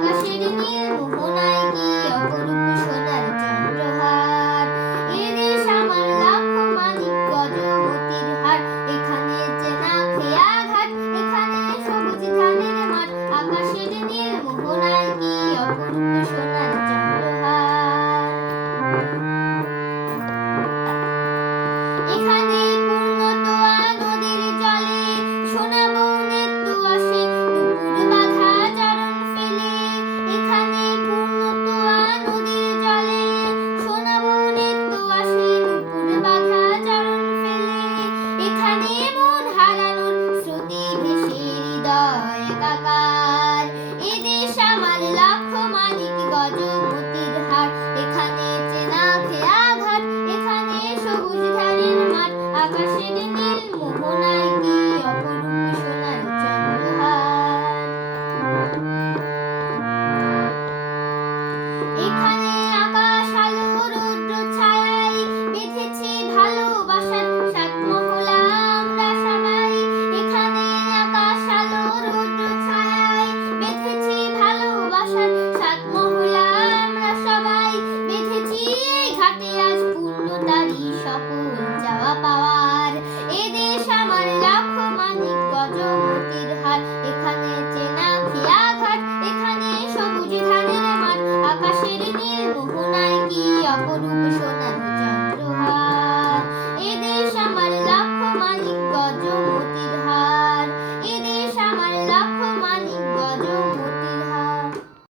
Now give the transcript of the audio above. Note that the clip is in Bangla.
নীল মোহনায় কি অপরূপ সোনার চন্দ্রহার এদেশ আমার লাখো মানিক গজমতির হাট এখানে চেনা খেয়া ঘাট এখানে সবুজ ধানের মাঠ আকাশের নীল মোহনায় কি অপরূপ সোনার চন্দ্রহার এখানে Mecanismo